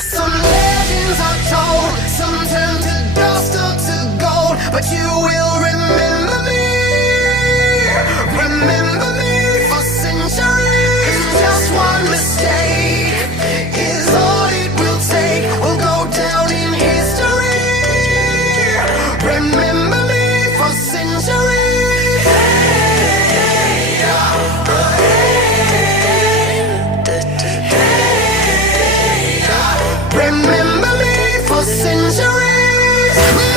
Some legends are told, some turn to dust or to gold, but you will remember me. Remember me for centuries. Just one mistake is all it will take. We'll go down in history. Remember me for centuries. Hey, yeah, hey, yeah. Remember me for centuries.